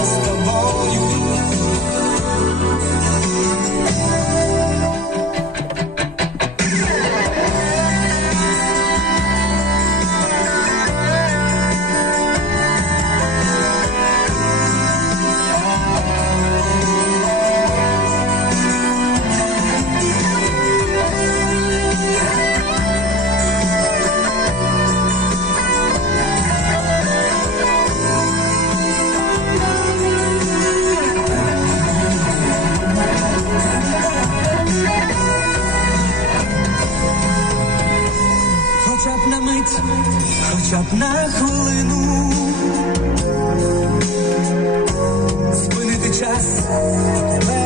Just хоча б на хвилину, спинити час і тебе.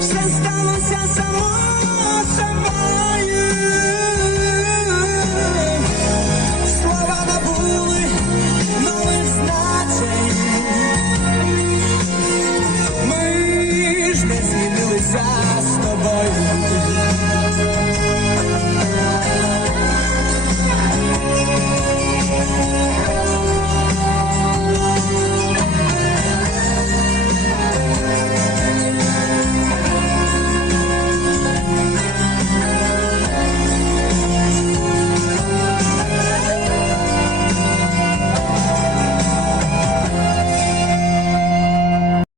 Все сталося само собою